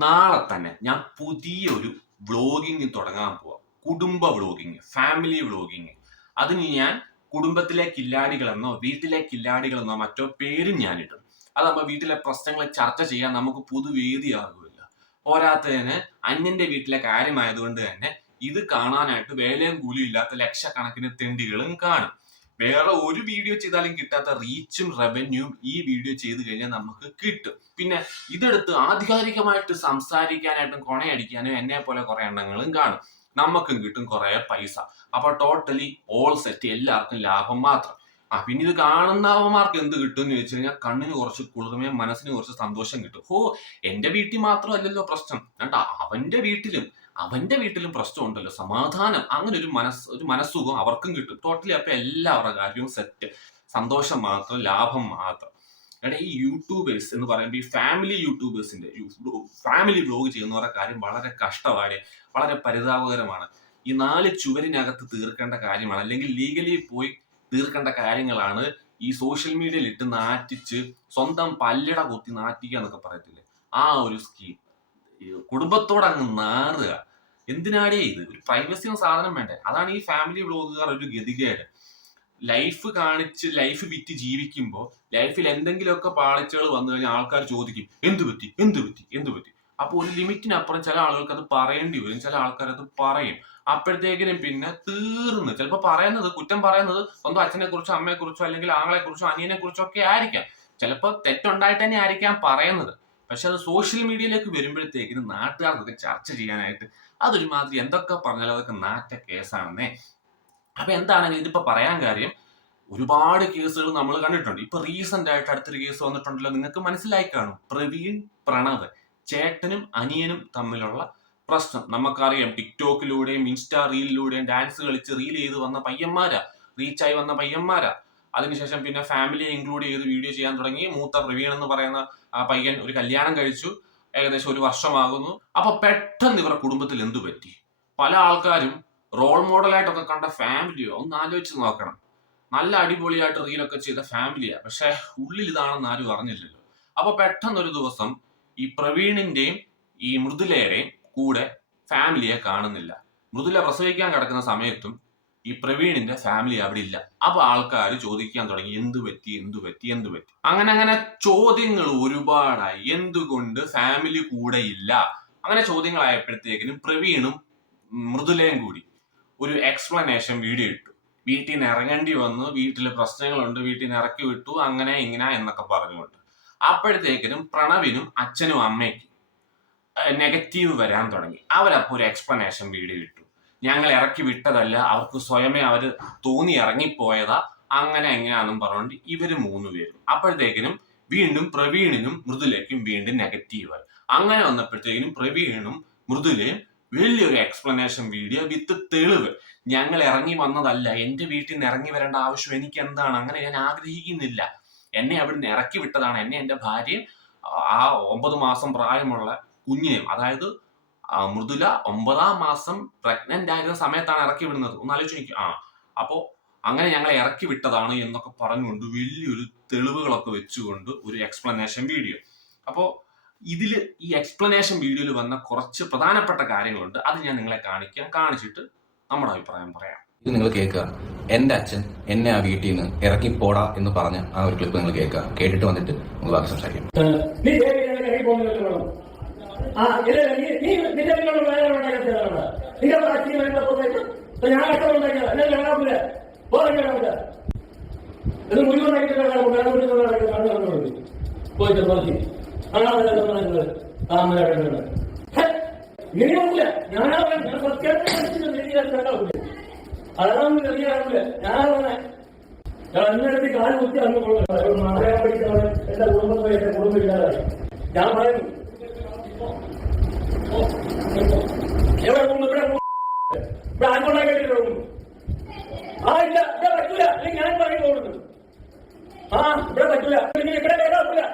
നാളെ തന്നെ ഞാൻ പുതിയൊരു വ്ളോഗിങ് തുടങ്ങാൻ പോവാം. കുടുംബ വ്ളോഗിങ് ഫാമിലി വ്ളോഗിങ്. അതിന് ഞാൻ കുടുംബത്തിലെ കില്ലാടികളെന്നോ വീട്ടിലെ കില്ലാടികളെന്നോ മറ്റോ പേരും ഞാൻ ഞാനിടും അതാകുമ്പോൾ വീട്ടിലെ പ്രശ്നങ്ങൾ ചർച്ച ചെയ്യാൻ നമുക്ക് പുതുവേദിയാകുമല്ലോ. പോരാത്തതിന് അന്യന്റെ വീട്ടിലെ കാര്യമായതുകൊണ്ട് തന്നെ ഇത് കാണാനായിട്ട് വേലയും കൂലിയും ഇല്ലാത്ത ലക്ഷക്കണക്കിന് തെണ്ടികളും കാണും. വേറെ ഒരു വീഡിയോ ചെയ്താലും കിട്ടാത്ത റീച്ചും റവന്യൂവും ഈ വീഡിയോ ചെയ്ത് കഴിഞ്ഞാൽ നമുക്ക് കിട്ടും. പിന്നെ ഇതെടുത്ത് ആധികാരികമായിട്ട് സംസാരിക്കാനായിട്ടും കൊണയടിക്കാനും എന്നെ പോലെ കുറെ എണ്ണങ്ങളും കാണും. നമുക്കും കിട്ടും കുറെ പൈസ. അപ്പൊ ടോട്ടലി ഓൾ സെറ്റ് എല്ലാവർക്കും ലാഭം മാത്രം. ആ പിന്നെ ഇത് കാണുന്നവന്മാർക്ക് എന്ത് കിട്ടും എന്ന് ചോദിച്ചു കഴിഞ്ഞാൽ കണ്ണിന് കുറച്ച് കുളിർമയും മനസ്സിന് കുറച്ച് സന്തോഷം കിട്ടും. ഓ എന്റെ വീട്ടിൽ മാത്രമല്ലല്ലോ പ്രശ്നം. കണ്ടാ അവന്റെ വീട്ടിലും അവന്റെ വീട്ടിലും പ്രശ്നമുണ്ടല്ലോ സമാധാനം. അങ്ങനെ ഒരു മനസ് ഒരു മനസ്സുഖം അവർക്കും കിട്ടും. ടോട്ടലി അപ്പൊ എല്ലാവരുടെ കാര്യവും സെറ്റ് സന്തോഷം മാത്രം ലാഭം മാത്രം. എടാ ഈ യൂട്യൂബേഴ്സ് എന്ന് പറയുമ്പോൾ ഈ ഫാമിലി യൂട്യൂബേഴ്സിന്റെ ഫാമിലി ബ്ലോഗ് ചെയ്യുന്നവരുടെ കാര്യം വളരെ കഷ്ടമാണ് വളരെ പരിതാപകരമാണ്. ഈ നാല് ചുവരിനകത്ത് തീർക്കേണ്ട കാര്യമാണ് അല്ലെങ്കിൽ ലീഗലി പോയി തീർക്കേണ്ട കാര്യങ്ങളാണ് ഈ സോഷ്യൽ മീഡിയയിൽ ഇട്ട് നാറ്റിച്ച് സ്വന്തം പല്ലിട കുത്തി നാറ്റിക്കുക എന്നൊക്കെ പറയത്തില്ലേ? ആ ഒരു സ്കീം കുടുംബത്തോടങ്ങ് നാറുക. എന്തിനാടേ ഇത്? ഒരു പ്രൈവസി സാധനം വേണ്ടേ? അതാണ് ഈ ഫാമിലി വ്ളോഗുകാർ ഒരു ഗതികേട്. ലൈഫ് കാണിച്ച് ലൈഫ് വിറ്റ് ജീവിക്കുമ്പോൾ ലൈഫിൽ എന്തെങ്കിലുമൊക്കെ പാളിച്ചകൾ വന്നു കഴിഞ്ഞാൽ ആൾക്കാർ ചോദിക്കും എന്ത് പറ്റി? എന്ത് പറ്റി? എന്ത് പറ്റി? അപ്പോൾ ഒരു ലിമിറ്റിനപ്പുറം ചില ആളുകൾക്ക് അത് പറയേണ്ടി വരും. ചില ആൾക്കാർ അത് പറയും. അപ്പോഴത്തേക്കിനും പിന്നെ തീർന്ന്. ചിലപ്പോൾ പറയുന്നത് കുറ്റം പറയുന്നത് സ്വന്തം അച്ഛനെ കുറിച്ചോ അമ്മയെ കുറിച്ചോ അല്ലെങ്കിൽ ആങ്ങളെ കുറിച്ചോ അനിയനെ കുറിച്ചോ ഒക്കെ ആയിരിക്കാം. ചിലപ്പോൾ തെറ്റുണ്ടായിട്ട് തന്നെ ആയിരിക്കാം പറയുന്നത്. പക്ഷെ അത് സോഷ്യൽ മീഡിയയിലേക്ക് വരുമ്പോഴത്തേക്കിനും നാട്ടുകാർക്കൊക്കെ ചർച്ച ചെയ്യാനായിട്ട് അതൊരുമാതിരി എന്തൊക്കെ പറഞ്ഞാലും അതൊക്കെ നാറ്റ കേസാണെന്നേ. അപ്പൊ എന്താണെങ്കിലും ഇതിപ്പോ പറയാൻ കാര്യം? ഒരുപാട് കേസുകൾ നമ്മൾ കണ്ടിട്ടുണ്ട്. ഇപ്പൊ റീസെന്റ് ആയിട്ട് അടുത്തൊരു കേസ് വന്നിട്ടുണ്ടല്ലോ. നിങ്ങൾക്ക് മനസ്സിലായി കാണും. പ്രവീൺ പ്രണവ് ചേട്ടനും അനിയനും തമ്മിലുള്ള പ്രശ്നം. നമുക്കറിയാം ടിക്ടോക്കിലൂടെയും ഇൻസ്റ്റാ റീലിലൂടെയും ഡാൻസ് കളിച്ച് റീൽ ചെയ്ത് വന്ന പയ്യന്മാരാ. റീച്ചായി വന്ന പയ്യന്മാരാ. അതിനുശേഷം പിന്നെ ഫാമിലിയെ ഇൻക്ലൂഡ് ചെയ്ത് വീഡിയോ ചെയ്യാൻ തുടങ്ങി. മൂത്ത പ്രവീൺ എന്ന് പറയുന്ന ആ പയ്യൻ ഒരു കല്യാണം കഴിച്ചു. ഏകദേശം ഒരു വർഷമാകുന്നു. അപ്പൊ പെട്ടെന്ന് ഇവരുടെ കുടുംബത്തിൽ എന്തു പറ്റി? പല ആൾക്കാരും റോൾ മോഡലായിട്ടൊക്കെ കണ്ട ഫാമിലിയോ ഒന്ന് ആലോചിച്ച് നോക്കണം. നല്ല അടിപൊളിയായിട്ട് റീലൊക്കെ ചെയ്ത ഫാമിലിയാ പക്ഷെ ഉള്ളിൽ ഇതാണെന്ന് ആരും അറിഞ്ഞില്ലല്ലോ. അപ്പൊ പെട്ടെന്ന് ഒരു ദിവസം ഈ പ്രവീണിന്റെയും ഈ മൃദുലയുടെയും കൂടെ ഫാമിലിയെ കാണുന്നില്ല. മൃദുല പ്രസവിക്കാൻ കിടക്കുന്ന സമയത്തും ഈ പ്രവീണിന്റെ ഫാമിലി അവിടെ ഇല്ല. അപ്പൊ ആൾക്കാർ ചോദിക്കാൻ തുടങ്ങി എന്ത് പറ്റി? എന്ത് പറ്റി? എന്ത് പറ്റി? അങ്ങനെ അങ്ങനെ ചോദ്യങ്ങൾ ഒരുപാടായി. എന്തുകൊണ്ട് ഫാമിലി കൂടെ ഇല്ല? അങ്ങനെ ചോദ്യങ്ങളായപ്പോഴത്തേക്കിനും പ്രവീണും മൃദുലയും കൂടി ഒരു എക്സ്പ്ലനേഷൻ വീഡിയോ ഇട്ടു. വീട്ടിൽ നിന്ന് ഇറങ്ങേണ്ടി വന്നു. വീട്ടിൽ പ്രശ്നങ്ങളുണ്ട്. വീട്ടിൽ നിന്ന് ഇറക്കി വിട്ടു. അങ്ങനെ ഇങ്ങനെ എന്നൊക്കെ പറഞ്ഞുകൊണ്ട്. അപ്പോഴത്തേക്കിനും പ്രണവിനും അച്ഛനും അമ്മയ്ക്കും നെഗറ്റീവ് വരാൻ തുടങ്ങി. അവരപ്പോൾ ഒരു എക്സ്പ്ലനേഷൻ വീഡിയോ ഇട്ടു. ഞങ്ങൾ ഇറക്കി വിട്ടതല്ല അവർക്ക് സ്വയമേ അവർ തോന്നി ഇറങ്ങിപ്പോയതാ. അങ്ങനെ എങ്ങനെയാണെന്നും പറഞ്ഞുകൊണ്ട് ഇവർ മൂന്ന് പേരും അപ്പോഴത്തേക്കിനും വീണ്ടും പ്രവീണിനും മൃദുലയ്ക്കും വീണ്ടും നെഗറ്റീവായി അങ്ങനെ വന്നപ്പോഴത്തേക്കിനും പ്രവീണും മൃദുലയും വലിയൊരു എക്സ്പ്ലനേഷൻ വീഡിയോ വിത്ത് തെളിവ്. ഞങ്ങൾ ഇറങ്ങി വന്നതല്ല എന്റെ വീട്ടിൽ നിന്ന് ഇറങ്ങി വരേണ്ട ആവശ്യം എനിക്ക് എന്താണ്? അങ്ങനെ ഞാൻ ആഗ്രഹിക്കുന്നില്ല. എന്നെ അവിടുന്ന് ഇറക്കി വിട്ടതാണ്. എന്നെ എന്റെ ഭാര്യയും ആ ഒമ്പത് മാസം പ്രായമുള്ള കുഞ്ഞിനെയും അതായത് മൃദുല ഒമ്പതാം മാസം പ്രഗ്നന്റ് ആയിരുന്ന സമയത്താണ് ഇറക്കി വിടുന്നത്. ഒന്ന് ആലോചിച്ച് നോക്കി ആ അപ്പോ അങ്ങനെ ഞങ്ങളെ ഇറക്കി വിട്ടതാണ് എന്നൊക്കെ പറഞ്ഞുകൊണ്ട് വലിയൊരു തെളിവുകളൊക്കെ വെച്ചുകൊണ്ട് ഒരു എക്സ്പ്ലനേഷൻ വീഡിയോ അപ്പോ ഇതിൽ ഈ എക്സ്പ്ലനേഷൻ വീഡിയോയിൽ വന്ന കുറച്ച് പ്രധാനപ്പെട്ട കാര്യങ്ങളുണ്ട്. അത് ഞാൻ നിങ്ങളെ കാണിക്കാം. കാണിച്ചിട്ട് നമ്മുടെ അഭിപ്രായം പറയാം. ഇത് നിങ്ങൾ കേൾക്കുക. എന്റെ അച്ഛൻ എന്നെ ആ വീട്ടിൽ നിന്ന് ഇറക്കി പോടാ എന്ന് പറഞ്ഞ ആ ഒരു ക്ലിപ്പ് നിങ്ങൾ കേൾക്കുക. കേട്ടിട്ട് വന്നിട്ട് നമുക്ക് ബാക്കി സംസാരിക്കാം. നിന്റെ വീട്ടിലുള്ള വേറെ ഉണ്ടാക്കിയതാണ് നിന്റെ പ്രാച്ചീന വീട്ടിലെ പോകുന്നത് ഇപ്പൊ ഞാൻ കഷ്ടം ഉണ്ടാക്കിയത് എന്നെ വേണമില്ല പോകണ്ട നമുക്ക് ഇത് മുഴുവൻ പോയിട്ട് നോക്കി ഇങ്ങനെയൊന്നുമില്ല ഞാനാ. ഞാൻ നീതിയാക്കില്ല അതാണ് അറിയാറില്ല ഞാനാ ഞാൻ അന്നിടത്ത് കാൽ കുത്തി അന്ന് മലയാളം പഠിക്കുന്നവർ എന്റെ കുടുംബത്തിൽ എന്റെ കുടുംബമില്ലാതായി ഞാൻ പറയുന്നു എവിടെ പോകുന്നു ഇവിടെ ഇവിടെ ആർക്കുണ്ടാക്കിയിട്ട് പോകുന്നു ആ ഇല്ല ഇവിടെ പറ്റൂല അല്ലെങ്കിൽ ഞാൻ പറയും പോകുന്നു ആ ഇവിടെ പറ്റൂല ഇവിടെ കേൾക്കാറില്ല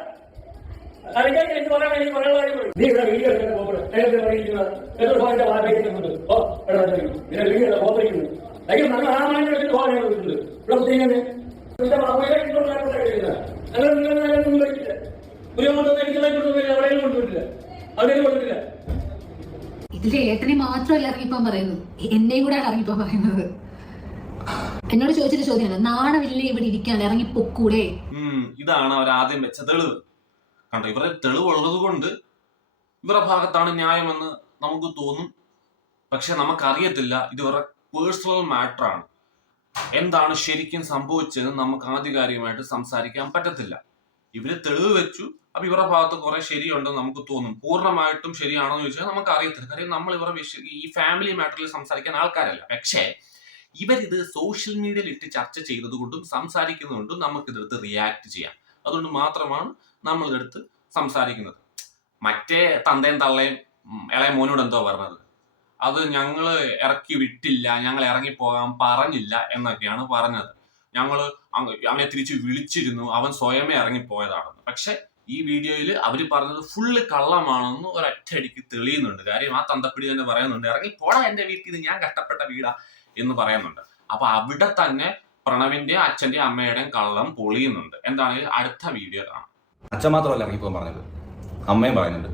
അല്ലെങ്കിൽ എനിക്ക് പറയാൻ എനിക്ക് നീ ഇവിടെ വീഡിയോ എടുക്കാൻ പോകുന്നത് നേരത്തെ എത്ര ഫോണിന്റെ വാർത്തയ്ക്കുന്നുണ്ട് ഓ ഇവിടെ പിന്നെ വീഡിയോ ഫോട്ടോയ്ക്കുന്നു അയ്യോ നമ്മൾ ആ വെച്ചിട്ട് ഫോൺ കൊടുക്കുന്നുണ്ട് ഇവിടെ ചെയ്യുന്നത് നിന്റെ മാമയിലെ അങ്ങനെ നിങ്ങൾ നേരം ഒന്നും വയ്ക്കില്ല ഒരു കൊണ്ടൊന്നും എനിക്ക് കൊണ്ടുപോയില്ല എവിടെയും കൊണ്ടുപോയിട്ടില്ല അതിന് കൊടുത്തില്ല ഇതിലെ ഏട്ടനെ മാത്രമല്ല ഇറങ്ങിപ്പോൻ പറയുന്നത്. എന്നെയും കൂടെ ഇറങ്ങിപ്പോൻ പറയുന്നത്. എന്നോട് ചോദിച്ചിട്ട് ചോദ്യമാണ് നാണമില്ലേ ഇവിടെ ഇരിക്കാൻ? ഇറങ്ങി പൊക്കൂടെ? ഇതാണ് അവർ ആദ്യം വെച്ച തെളിവ്. കണ്ടോ ഇവരുടെ തെളിവ് ഉള്ളത് കൊണ്ട് ഇവരുടെ ഭാഗത്താണ് ന്യായമെന്ന് നമുക്ക് തോന്നും. പക്ഷെ നമുക്കറിയത്തില്ല ഇത് ഇവരുടെ പേഴ്സണൽ മാറ്ററാണ്. എന്താണ് ശരിക്കും സംഭവിച്ചതെന്ന് നമുക്ക് ആധികാരികമായിട്ട് സംസാരിക്കാൻ പറ്റത്തില്ല. ഇവർ തെളിവ് വെച്ചു. അപ്പൊ ഇവരുടെ ഭാഗത്ത് കുറെ ശരിയുണ്ടെന്ന് നമുക്ക് തോന്നും. പൂർണമായിട്ടും ശരിയാണോ എന്ന് ചോദിച്ചാൽ നമുക്ക് അറിയത്തില്ല. കാര്യം നമ്മൾ ഇവരെ വിഷ ഈ ഫാമിലി മാറ്ററിൽ സംസാരിക്കാൻ ആൾക്കാരല്ല. പക്ഷേ ഇവരിത് സോഷ്യൽ മീഡിയയിൽ ഇട്ട് ചർച്ച ചെയ്തത് കൊണ്ടും സംസാരിക്കുന്നതുകൊണ്ടും നമുക്ക് ഇതെടുത്ത് റിയാക്ട് ചെയ്യാം. അതുകൊണ്ട് മാത്രമാണ് നമ്മൾ ഇതെടുത്ത് സംസാരിക്കുന്നത്. മറ്റേ തന്തയും തള്ളയും ഇളയ മോനോട് എന്തോ പറഞ്ഞത്? അത് ഞങ്ങൾ ഇറക്കി വിട്ടില്ല ഞങ്ങൾ ഇറങ്ങി പോകാൻ പറഞ്ഞില്ല എന്നൊക്കെയാണ് പറഞ്ഞത്. ഞങ്ങൾ അങ്ങനെ അവനെ തിരിച്ച് വിളിച്ചിരുന്നു. അവൻ സ്വയമേ ഇറങ്ങിപ്പോയതാണെന്ന്. പക്ഷെ ഈ വീഡിയോയിൽ അവർ പറഞ്ഞത് ഫുള്ള് കള്ളമാണെന്ന് ഒരൊറ്റയടിക്ക് തെളിയുന്നുണ്ട്. കാര്യം ആ തന്തപ്പിടി തന്നെ പറയുന്നുണ്ട് ഇറങ്ങി പോടാ എന്റെ വീട്ടിൽ ഇത് ഞാൻ കഷ്ടപ്പെട്ട വീടാ എന്ന് പറയുന്നുണ്ട്. അപ്പൊ അവിടെ തന്നെ പ്രണവിന്റെ അച്ഛന്റെ അമ്മയുടെയും കള്ളം പൊളിയുന്നുണ്ട്. എന്താണെങ്കിലും അടുത്ത വീഡിയോ കാണാം അച്ഛൻ മാത്രമല്ല ഇറങ്ങിപ്പോ പറഞ്ഞത്. അമ്മയും പറയുന്നുണ്ട്.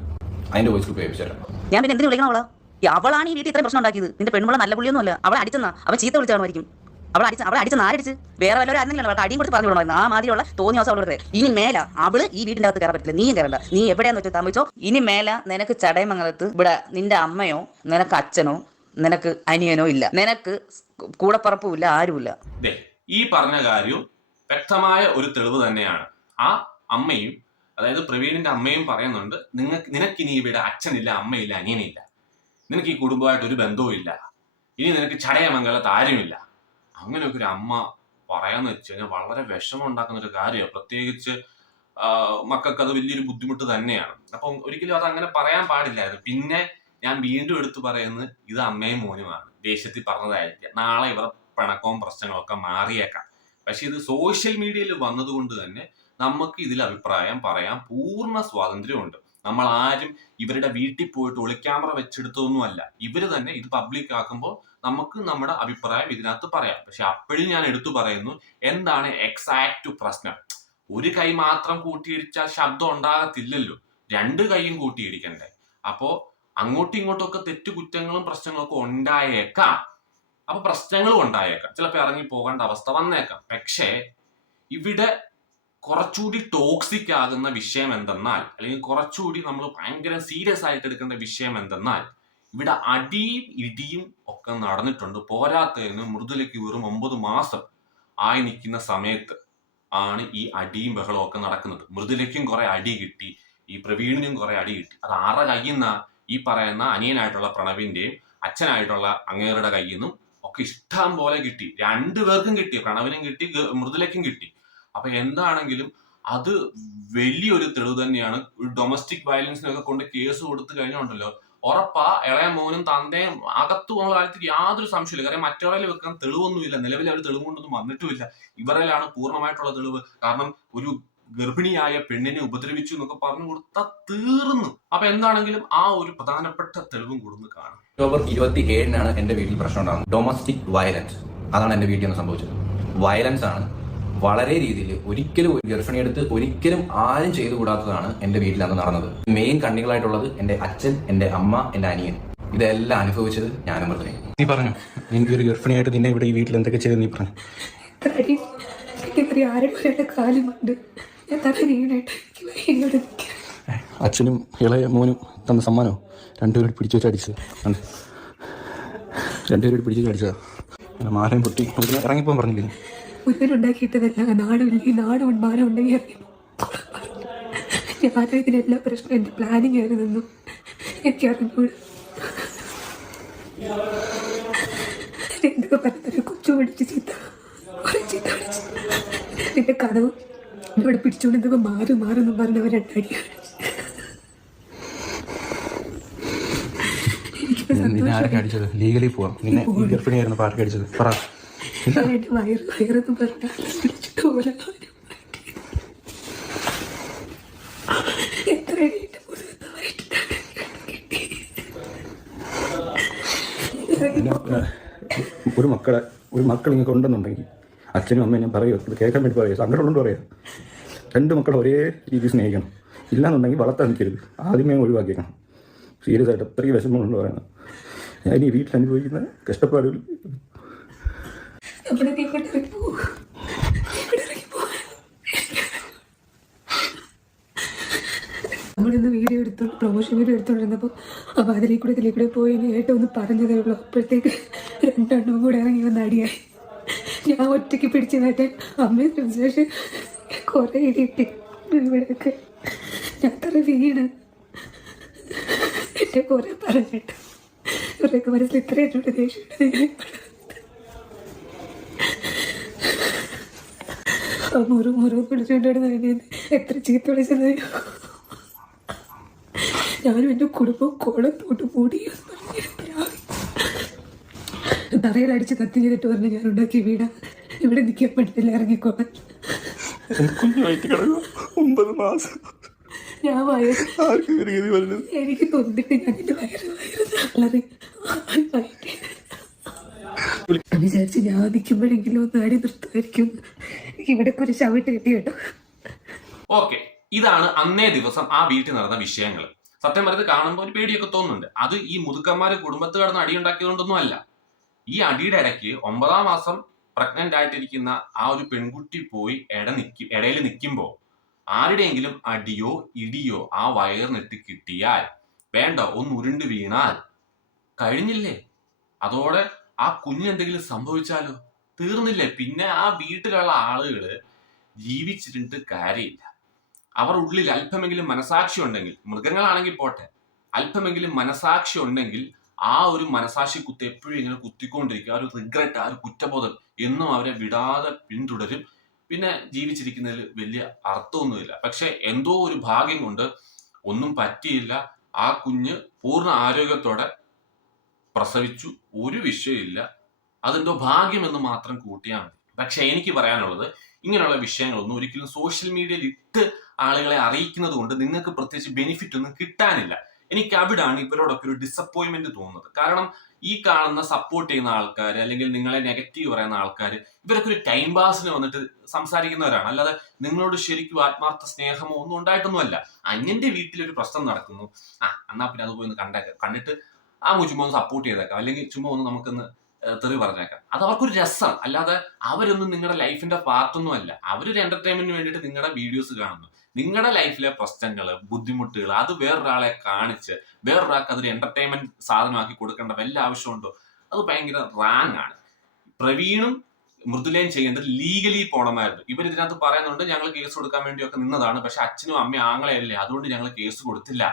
അതിന്റെ വോയിസ് ഗ്രൂപ്പ് ഏൽപ്പിച്ചു ഞാൻ പിന്നെ എന്തിനു വിളിക്കണം അവളാണ് ഈ വീട്ടിൽ ഇത്രയും പ്രശ്നം ഉണ്ടാക്കിയത്. നിന്റെ പെൺമുള്ള നല്ല പുള്ളിയൊന്നും അല്ല അവളെ അടിച്ചെന്നാ. അവൻ ചീത്ത വിളിച്ചാണുമായിരിക്കും അവൾ അടിച്ച അവളെ അടിച്ച നാലടിച്ച് വേറെ വല്ലവരും ആരെങ്കിലും അവൾക്ക് അടിയും കൊടുത്ത് പറഞ്ഞു വിടണമായിരുന്നു ആ മാതിരിയുള്ള തോന്നിയ ദിവസം അവളുടെ ഇനി മേല അവൾ ഈ വീടിന്റെ അകത്ത് കയറാൻ പറ്റില്ല നീയും കയറണ്ട നീ എവിടെയാന്ന് വെച്ചാൽ താമസിച്ചോ ഇനി മേല നിനക്ക് ചടയമംഗലത്ത് ഇവിടെ നിന്റെ അമ്മയോ നിനക്ക് അച്ഛനോ നിനക്ക് അനിയനോ ഇല്ല നിനക്ക് കൂടപ്പറപ്പും ഇല്ല ആരുമില്ല ഈ പറഞ്ഞ കാര്യവും വ്യക്തമായ ഒരു തെളിവ് തന്നെയാണ്. ആ അമ്മയും അതായത് പ്രവീണിന്റെ അമ്മയും പറയുന്നുണ്ട് നിങ്ങൾക്ക് നിനക്കിനി ഇവിടെ അച്ഛനില്ല അമ്മയില്ല അനിയനില്ല. നിനക്ക് ഈ കുടുംബമായിട്ട് ഒരു ബന്ധവും ഇല്ല ഇനി നിനക്ക് ചടയമംഗലത്ത് ആരുമില്ല. അങ്ങനെയൊക്കെ ഒരു അമ്മ പറയാന്ന് വെച്ച് കഴിഞ്ഞാൽ വളരെ വിഷമം ഉണ്ടാക്കുന്ന ഒരു കാര്യമാണ് പ്രത്യേകിച്ച് മക്കൾക്ക് അത് വലിയൊരു ബുദ്ധിമുട്ട് തന്നെയാണ്. അപ്പം ഒരിക്കലും അത് അങ്ങനെ പറയാൻ പാടില്ലായിരുന്നു. പിന്നെ ഞാൻ വീണ്ടും എടുത്തു പറയുന്നത് ഇത് അമ്മയും മോനുമാണ്. ദേഷ്യത്തിൽ പറഞ്ഞതായിരിക്കാം. നാളെ ഇവർ പിണക്കവും പ്രശ്നങ്ങളൊക്കെ മാറിയേക്കാം. പക്ഷെ ഇത് സോഷ്യൽ മീഡിയയിൽ വന്നതുകൊണ്ട് തന്നെ നമുക്ക് ഇതിൽ അഭിപ്രായം പറയാൻ പൂർണ സ്വാതന്ത്ര്യമുണ്ട്. നമ്മൾ ആരും ഇവരുടെ വീട്ടിൽ പോയിട്ട് ഒളിക്യാമറ വെച്ചെടുത്തൊന്നുമല്ല ഇവർ തന്നെ ഇത് പബ്ലിക് ആക്കുമ്പോൾ നമുക്ക് നമ്മുടെ അഭിപ്രായം ഇതിനകത്ത് പറയാം. പക്ഷെ അപ്പോഴും ഞാൻ എടുത്തു പറയുന്നു എന്താണ് എക്സാക്ട് പ്രശ്നം? ഒരു കൈ മാത്രം കൂട്ടിയിടിച്ചാൽ ശബ്ദം ഉണ്ടാകത്തില്ലല്ലോ. രണ്ട് കൈയും കൂട്ടിയിടിക്കണ്ടേ. അപ്പോ അങ്ങോട്ടും ഇങ്ങോട്ടും ഒക്കെ തെറ്റു തെറ്റുകുറ്റങ്ങളും പ്രശ്നങ്ങളൊക്കെ ഉണ്ടായേക്കാം. അപ്പൊ പ്രശ്നങ്ങളും ഉണ്ടായേക്കാം. ചിലപ്പോൾ ഇറങ്ങി പോകേണ്ട അവസ്ഥ വന്നേക്കാം. പക്ഷേ ഇവിടെ കുറച്ചുകൂടി ടോക്സിക് ആകുന്ന വിഷയം എന്തെന്നാൽ അല്ലെങ്കിൽ കുറച്ചുകൂടി നമ്മൾ ഭയങ്കര സീരിയസ് ആയിട്ട് എടുക്കേണ്ട വിഷയം എന്തെന്നാൽ ഇവിടെ അടിയും ഇടിയും ഒക്കെ നടന്നിട്ടുണ്ട്. പോരാത്തതിന് മൃദുലയ്ക്ക് വെറും ഒമ്പത് മാസം ആയി നിൽക്കുന്ന സമയത്ത് ആണ് ഈ അടിയും ബഹളവും ഒക്കെ നടക്കുന്നത്. മൃദുലയ്ക്കും കുറെ അടി കിട്ടി ഈ പ്രവീണിനും കുറെ അടി കിട്ടി. അത് ആരുടെ കയ്യിൽ നിന്നാ? ഈ പറയുന്ന അനിയനായിട്ടുള്ള പ്രണവിന്റെയും അച്ഛനായിട്ടുള്ള അങ്ങേരുടെ കയ്യിൽ നിന്നും ഒക്കെ ഇഷ്ടം പോലെ കിട്ടി. രണ്ടുപേർക്കും കിട്ടി. പ്രണവിനും കിട്ടി മൃദുലയ്ക്കും കിട്ടി. അപ്പൊ എന്താണെങ്കിലും അത് വലിയൊരു തെളിവ് തന്നെയാണ്. ഡൊമസ്റ്റിക് വയലൻസിനൊക്കെ കൊണ്ട് കേസ് കൊടുത്തു കഴിഞ്ഞുണ്ടല്ലോ ഉറപ്പാ ഇളയ മോനും തന്തയും അകത്തു പോകുന്ന കാര്യത്തിൽ യാതൊരു സംശയമില്ല കാരണം മറ്റൊരാളിൽ വെക്കാൻ തെളിവൊന്നുമില്ല. നിലവിൽ അവർ തെളിവ് കൊണ്ടൊന്നും വന്നിട്ടുമില്ല. ഇവരിലാണ് പൂർണമായിട്ടുള്ള തെളിവ്. കാരണം ഒരു ഗർഭിണിയായ പെണ്ണിനെ ഉപദ്രവിച്ചു എന്നൊക്കെ പറഞ്ഞു കൊടുത്താൽ തീർന്നു. അപ്പൊ എന്താണെങ്കിലും ആ ഒരു പ്രധാനപ്പെട്ട തെളിവും കൊടുന്ന് കാണാം. ഒക്ടോബർ ഇരുപത്തി ഏഴിനാണ് എന്റെ വീട്ടിൽ പ്രശ്നം ഉണ്ടാകുന്നത്. ഡൊമസ്റ്റിക് വയലൻസ് അതാണ് എന്റെ വീട്ടിൽ നിന്ന് സംഭവിച്ചത്. വയലൻസ് ആണ് വളരെ രീതിയിൽ ഒരിക്കലും ഒരു ഗർഭിണി എടുത്ത് ഒരിക്കലും ആരും ചെയ്തു കൂടാത്തതാണ് എന്റെ വീട്ടിൽ അന്ന് നടന്നത്. മെയിൻ കണ്ണികളായിട്ടുള്ളത് എന്റെ അച്ഛൻ എന്റെ അമ്മ എന്റെ അനിയൻ. ഇതെല്ലാം അനുഭവിച്ചത് ഞാനും മൃതനെ നീ പറഞ്ഞു എനിക്ക് ഒരു ഗർഭിണിയായിട്ട് നിന്നെ ഇവിടെ ഈ വീട്ടിൽ എന്തൊക്കെ ചെയ്ത് നീ പറഞ്ഞു? അച്ഛനും ഇളയ മോനും തന്ന സമ്മാനോ? രണ്ടുപേരും പിടിച്ചു വെച്ച് അടിച്ചത് രണ്ടുപേരും പിടിച്ചു വെച്ച് അടിച്ചതാ. മാലയും പൊട്ടി. ഇറങ്ങിപ്പോകാൻ പറഞ്ഞില്ലേ? നീ? മുഴുവനുണ്ടാക്കിയിട്ടതല്ല നാടുമില്ല നാടും മാനം ഉണ്ടെങ്കിൽ അറിയാം? ഞാനും ഇതിനെല്ലാ പ്രശ്നം എന്റെ പ്ലാനിങ് ആയിരുന്നു എനിക്കറിഞ്ഞൂട് എന്തൊക്കെ പറഞ്ഞൊരു കൊച്ചു പിടിച്ച് ചീത്ത. ചീത്ത പിടിച്ച്. നിന്റെ കഥവ് ഇവിടെ പിടിച്ചുകൊണ്ട് എന്തൊക്കെ മാറും മാറും പറഞ്ഞവർ രണ്ടടി എനിക്കിപ്പോ സന്തോഷം ലീഗലി പോവാം. നിന്നെ ഈ ഗർഭിണിയായിരുന്നു പാർക്ക് അടിച്ചത്. പറ. വയറ് വയറെന്ന് പുതുതായിട്ടാണ് ഒരു മക്കളെ ഒരു മക്കൾ ഇങ്ങനെ ഉണ്ടെന്നുണ്ടെങ്കിൽ അച്ഛനും പറയുമോ ഇത് കേൾക്കാൻ വേണ്ടി പറയുക സങ്കടമുണ്ട് പറയാം. രണ്ട് മക്കളെ ഒരേ രീതി സ്നേഹിക്കണം. ഇല്ലാന്നുണ്ടെങ്കിൽ വളർത്താൻ നിൽക്കരുത്. ആദ്യമേ ഒഴിവാക്കിയേക്കണം. സീരിയസ് ആയിട്ട് അത്രയും വിഷമങ്ങളുണ്ട് പറയുന്നത് ഞാൻ ഈ വീട്ടിൽ അനുഭവിക്കുന്ന കഷ്ടപ്പാടുകൾ നമ്മളൊക്കെ ഇങ്ങോട്ട് ഇറങ്ങി പോകും ഇറങ്ങി പോകാൻ നമ്മളിന്ന് വീഡിയോ എടുത്തു പ്രൊമോഷൻ വീഡിയോ എടുത്തോണ്ടിരുന്നപ്പോ അപ്പോൾ അതിലേ കൂടെ ഇതിലേ കൂടെ പോയി ഏട്ടം ഒന്ന് പറഞ്ഞതേ ഉള്ളൂ. അപ്പോഴത്തേക്ക് രണ്ടെണ്ണവും കൂടെ ഇറങ്ങി വന്ന് അടിയായി. ഞാൻ ഒറ്റയ്ക്ക് പിടിച്ചു പിടിച്ചതായിട്ട് അമ്മയെ സംസാരിച്ച് കുറേ ഇടിയിട്ട് ഇവിടെയൊക്കെ ഞാൻ തറ വീണ്. എന്നെ കുറേ പറഞ്ഞിട്ട്. ഇവരൊക്കെ മനസ്സിൽ ഇത്രയും എന്നോട് ദേഷ്യമുണ്ട് ഞാൻ ഇപ്പോഴും ആ മുറു മുറു പിടിച്ചുകൊണ്ടാണ് എന്നെ എത്ര ചീത്ത വിളിച്ചത്? ഞാനും എന്റെ കുടുംബവും പോട്ട് മൂടി തറയിലടിച്ച് കത്തി ചെയ്തിട്ട് പറഞ്ഞ് ഞാൻ ഉണ്ടാക്കിയ വീടാ. ഇവിടെ നിൽക്കാൻ പറ്റില്ല ഇറങ്ങിക്കോളാൻ. ഒമ്പത് മാസം. ഞാൻ വയറ് എനിക്ക് തോന്നിട്ട് ഞാൻ എന്റെ വയറ് വയറ് വിചാരിച്ച് ഞാൻ നിൽക്കുമ്പോഴെങ്കിലും ഒന്ന് അടി നിർത്തുമായിരിക്കും ഇവിടെ ഒരു ചവിട്ട് കിട്ടി കേട്ടോ. ഓക്കെ. ഇതാണ് അന്നേ ദിവസം ആ വീട്ടിൽ നടന്ന വിഷയങ്ങൾ. സത്യം പറഞ്ഞത് കാണുമ്പോൾ ഒരു പേടിയൊക്കെ തോന്നുന്നുണ്ട്. അത് ഈ മുതുക്കന്മാര് കുടുംബത്ത് കിടന്ന് അടിയുണ്ടാക്കിയതുകൊണ്ടൊന്നും അല്ല. ഈ അടിയുടെ ഇടയ്ക്ക് ഒമ്പതാം മാസം പ്രഗ്നന്റ് ആയിട്ടിരിക്കുന്ന ആ ഒരു പെൺകുട്ടി പോയി ഇട നിൽക്കും ഇടയിൽ നിൽക്കുമ്പോൾ ആരുടെയെങ്കിലും അടിയോ ഇടിയോ ആ വയറിനിട്ട് കിട്ടിയാൽ വേണ്ട ഒന്ന് ഉരുണ്ട് വീണാൽ കഴിഞ്ഞില്ലേ? അതോടെ ആ കുഞ്ഞെന്തെങ്കിലും സംഭവിച്ചാലോ? തീർന്നില്ലേ. പിന്നെ ആ വീട്ടിലുള്ള ആളുകൾ ജീവിച്ചിരുന്നിട്ട് കാര്യമില്ല. അവർ ഉള്ളിൽ അല്പമെങ്കിലും മനസാക്ഷി ഉണ്ടെങ്കിൽ മൃഗങ്ങളാണെങ്കിൽ പോട്ടെ അല്പമെങ്കിലും മനസാക്ഷി ഉണ്ടെങ്കിൽ ആ ഒരു മനസാക്ഷി കുത്ത് എപ്പോഴും ഇങ്ങനെ കുത്തിക്കൊണ്ടിരിക്കും. ആ ഒരു റിഗ്രറ്റ് ആ ഒരു കുറ്റബോധം എന്നും അവരെ വിടാതെ പിന്തുടരും. പിന്നെ ജീവിച്ചിരിക്കുന്നതിൽ വലിയ അർത്ഥമൊന്നുമില്ല. പക്ഷെ എന്തോ ഒരു ഭാഗ്യം കൊണ്ട് ഒന്നും പറ്റിയില്ല. ആ കുഞ്ഞ് പൂർണ ആരോഗ്യത്തോടെ പ്രസവിച്ചു. ഒരു വിഷയമില്ല അതെന്തോ ഭാഗ്യമെന്ന് മാത്രം കൂട്ടിയാൽ മതി. പക്ഷെ എനിക്ക് പറയാനുള്ളത് ഇങ്ങനെയുള്ള വിഷയങ്ങളൊന്നും ഒരിക്കലും സോഷ്യൽ മീഡിയയിൽ ഇട്ട് ആളുകളെ അറിയിക്കുന്നത് കൊണ്ട് നിങ്ങൾക്ക് പ്രത്യേകിച്ച് ബെനിഫിറ്റ് ഒന്നും കിട്ടാനില്ല. എനിക്ക് അവിടാണ് ഇവരോടൊക്കെ ഒരു ഡിസപ്പോയിൻമെന്റ് തോന്നുന്നത്. കാരണം ഈ കാണുന്ന സപ്പോർട്ട് ചെയ്യുന്ന ആൾക്കാർ അല്ലെങ്കിൽ നിങ്ങളെ നെഗറ്റീവ് പറയുന്ന ആൾക്കാർ ഇവരൊക്കെ ഒരു ടൈം പാസിന് വന്നിട്ട് സംസാരിക്കുന്നവരാണ്. അല്ലാതെ നിങ്ങളോട് ശരിക്കും ആത്മാർത്ഥ സ്നേഹമോ ഒന്നും ഉണ്ടായിട്ടൊന്നുമല്ല. അന്യന്റെ വീട്ടിലൊരു പ്രശ്നം നടക്കുന്നു. ആ എന്നാ പിന്നെ അത് പോയി ഒന്ന് കണ്ടേക്കാം. കണ്ടിട്ട് ആ ചുമ്മാ ഒന്ന് സപ്പോർട്ട് ചെയ്തേക്കാം. അല്ലെങ്കിൽ ചുമ്മാ ഒന്ന് നമുക്കൊന്ന് തെറി പറഞ്ഞേക്കാം. അത് അവർക്കൊരു രസം അല്ലാതെ അവരൊന്നും നിങ്ങളുടെ ലൈഫിന്റെ പാർട്ടൊന്നും അല്ല അവരൊരു എന്റർടൈൻമെന്റിന് വേണ്ടിയിട്ട് നിങ്ങളുടെ വീഡിയോസ് കാണുന്നു. നിങ്ങളുടെ ലൈഫിലെ പ്രശ്നങ്ങൾ ബുദ്ധിമുട്ടുകൾ അത് വേറൊരാളെ കാണിച്ച് വേറൊരാൾക്ക് അതൊരു എന്റർടൈൻമെന്റ് സാധനമാക്കി കൊടുക്കേണ്ട വല്ല ആവശ്യമുണ്ടോ? അത് ഭയങ്കര റാങ് ആണ്. പ്രവീണും മൃദുലയും ചെയ്യേണ്ടത് ലീഗലി പോണമായിരുന്നു. ഇവർ ഇതിനകത്ത് പറയുന്നുണ്ട് ഞങ്ങൾ കേസ് കൊടുക്കാൻ വേണ്ടിയൊക്കെ നിന്നതാണ്. പക്ഷെ അച്ഛനും അമ്മയും ആങ്ങളെയല്ലേ അതുകൊണ്ട് ഞങ്ങൾ കേസ് കൊടുത്തില്ല.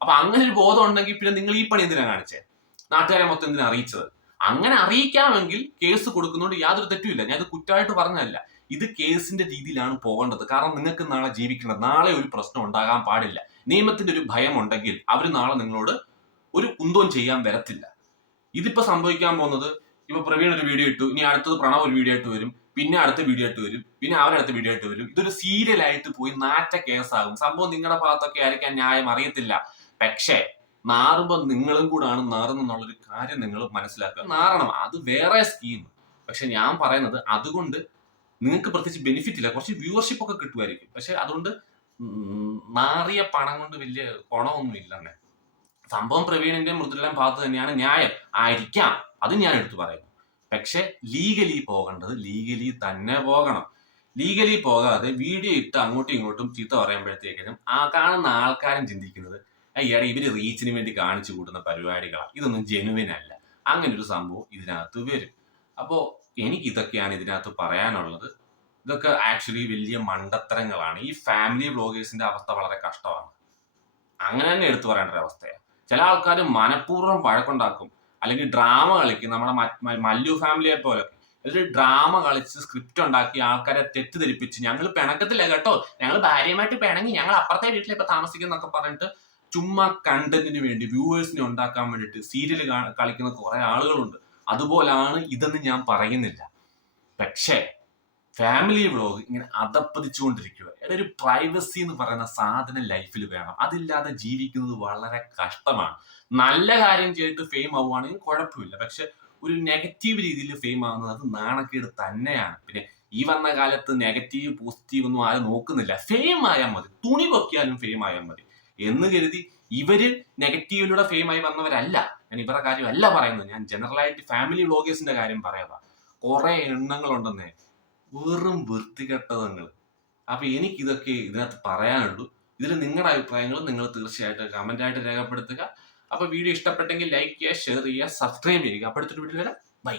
അപ്പൊ അങ്ങനെ ഒരു ബോധം ഉണ്ടെങ്കിൽ പിന്നെ നിങ്ങൾ ഈ പണി എന്തിനാ കാണിച്ചേ? നാട്ടുകാരെ മൊത്തം എന്തിനാ അറിയിച്ചത്? അങ്ങനെ അറിയിക്കാമെങ്കിൽ കേസ് കൊടുക്കുന്നതുകൊണ്ട് യാതൊരു തെറ്റുമില്ല. ഞാൻ ഇത് കുറ്റമായിട്ട് പറഞ്ഞതല്ല. ഇത് കേസിന്റെ രീതിയിലാണ് പോകേണ്ടത്. കാരണം നിങ്ങൾക്ക് നാളെ ജീവിക്കണം നാളെ ഒരു പ്രശ്നം ഉണ്ടാകാൻ പാടില്ല. നിയമത്തിന്റെ ഒരു ഭയം ഉണ്ടെങ്കിൽ അവർ നാളെ നിങ്ങളോട് ഒരു കുന്തവും ചെയ്യാൻ വരത്തില്ല. ഇതിപ്പോ സംഭവിക്കാൻ പോകുന്നത് ഇപ്പൊ പ്രവീൺ ഒരു വീഡിയോ ഇട്ടു ഇനി അടുത്തത് പ്രണവ് ഒരു വീഡിയോ ആയിട്ട് വരും പിന്നെ അടുത്ത വീഡിയോ ആയിട്ട് വരും പിന്നെ അവരടുത്ത വീഡിയോ ആയിട്ട് വരും. ഇതൊരു സീരിയൽ ആയിട്ട് പോയി നാറ്റ കേസാകും. സംഭവം നിങ്ങളുടെ ഭാഗത്തൊക്കെ ആയിരിക്കാൻ ന്യായം അറിയത്തില്ല. പക്ഷേ നാറുമ്പോൾ നിങ്ങളും കൂടാണ് നാറുന്നെന്നുള്ളൊരു കാര്യം നിങ്ങൾ മനസ്സിലാക്കുക. നാറണം. അത് വേറെ സ്കീം പക്ഷെ ഞാൻ പറയുന്നത് അതുകൊണ്ട് നിങ്ങൾക്ക് പ്രത്യേകിച്ച് ബെനിഫിറ്റ് ഇല്ല. കുറച്ച് വ്യൂവർഷിപ്പ് ഒക്കെ കിട്ടുമായിരിക്കും. പക്ഷെ അതുകൊണ്ട് നാറിയ പണം കൊണ്ട് വലിയ ഗുണമൊന്നും ഇല്ലെന്നെ. സംഭവം പ്രവീണിന്റെ മൃദുലം ഭാഗത്ത് തന്നെയാണ് ന്യായം. ആയിരിക്കാം. അത് ഞാൻ എടുത്തു പറയുന്നു. പക്ഷെ ലീഗലി പോകേണ്ടത് ലീഗലി തന്നെ പോകണം. ലീഗലി പോകാതെ വീഡിയോ ഇട്ട് അങ്ങോട്ടും ഇങ്ങോട്ടും ചീത്ത പറയുമ്പോഴത്തേക്കും ആ കാണുന്ന ആൾക്കാരും ചിന്തിക്കുന്നത് അയ്യടെ ഇവർ റീച്ചിന് വേണ്ടി കാണിച്ചു കൂട്ടുന്ന പരിപാടികളാണ് ഇതൊന്നും ജെനുവിൻ അല്ല. അങ്ങനെ ഒരു സംഭവം ഇതിനകത്ത് വരും. അപ്പോ എനിക്ക് ഇതൊക്കെയാണ് ഇതിനകത്ത് പറയാനുള്ളത്. ഇതൊക്കെ ആക്ച്വലി വലിയ മണ്ടത്തരങ്ങളാണ്. ഈ ഫാമിലി ബ്ലോഗേഴ്സിന്റെ അവസ്ഥ വളരെ കഷ്ടമാണ്. അങ്ങനെ തന്നെ എടുത്തു പറയേണ്ട ഒരു അവസ്ഥയാണ് ചില ആൾക്കാർ മനഃപൂർവം വഴക്കുണ്ടാക്കും. അല്ലെങ്കിൽ ഡ്രാമ കളിക്കും. നമ്മുടെ മല്ലു ഫാമിലിയെ പോലെ ഒരു ഡ്രാമ കളിച്ച് സ്ക്രിപ്റ്റ് ഉണ്ടാക്കി ആൾക്കാരെ തെറ്റിദ്ധരിപ്പിച്ച് ഞങ്ങൾ പിണക്കത്തില്ല കേട്ടോ. ഞങ്ങൾ ഭാര്യയുമായിട്ട് പിണങ്ങി. ഞങ്ങൾ അപ്പുറത്തെ വീട്ടിൽ താമസിക്കുന്നൊക്കെ പറഞ്ഞിട്ട് ചുമ്മാ കണ്ടന്റിന് വേണ്ടി വ്യൂവേഴ്സിനെ ഉണ്ടാക്കാൻ വേണ്ടിയിട്ട് സീരിയൽ കളിക്കുന്ന കുറെ ആളുകളുണ്ട്. അതുപോലാണ് ഇതെന്ന് ഞാൻ പറയുന്നില്ല. പക്ഷേ ഫാമിലി വ്ളോഗ് ഇങ്ങനെ അതപ്പതിച്ചുകൊണ്ടിരിക്കുക ഒരു പ്രൈവസി എന്ന് പറയുന്ന സാധനം ലൈഫിൽ വേണം. അതില്ലാതെ ജീവിക്കുന്നത് വളരെ കഷ്ടമാണ്. നല്ല കാര്യം ചെയ്തിട്ട് ഫെയിം ആവുകയാണെങ്കിൽ കുഴപ്പമില്ല. പക്ഷെ ഒരു നെഗറ്റീവ് രീതിയിൽ ഫെയിം ആവുന്നത് അത് നാണക്കേട് തന്നെയാണ്. പിന്നെ ഈ വന്ന കാലത്ത് നെഗറ്റീവ് പോസിറ്റീവ് ഒന്നും ആരും നോക്കുന്നില്ല. ഫെയിം ആയാൽ മതി. തുണി പൊക്കിയാലും ഫെയിം ആയാൽ മതി. എന്ന് കരുതി ഇവർ നെഗറ്റീവിലൂടെ ഫെയിം ആയി വന്നവരല്ല. ഞാൻ ഇവരുടെ കാര്യമല്ല പറയുന്നത്. ഞാൻ ജനറൽ ആയിട്ട് ഫാമിലി വ്ളോഗേഴ്സിന്റെ കാര്യം പറയാം കുറെ എണ്ണങ്ങളുണ്ടെന്നേ. വെറും വൃത്തികെട്ടതങ്ങൾ അപ്പൊ എനിക്ക് ഇതൊക്കെ ഇതിനകത്ത് പറയാനുള്ളൂ. ഇതിൽ നിങ്ങളുടെ അഭിപ്രായങ്ങൾ നിങ്ങൾ തീർച്ചയായിട്ടും കമന്റ് ആയിട്ട് രേഖപ്പെടുത്തുക. അപ്പൊ വീഡിയോ ഇഷ്ടപ്പെട്ടെങ്കിൽ ലൈക്ക് ചെയ്യുക ഷെയർ ചെയ്യുക സബ്സ്ക്രൈബ് ചെയ്യുക. അപ്പോഴത്തെ വീട്ടിൽ വരാം. ബൈ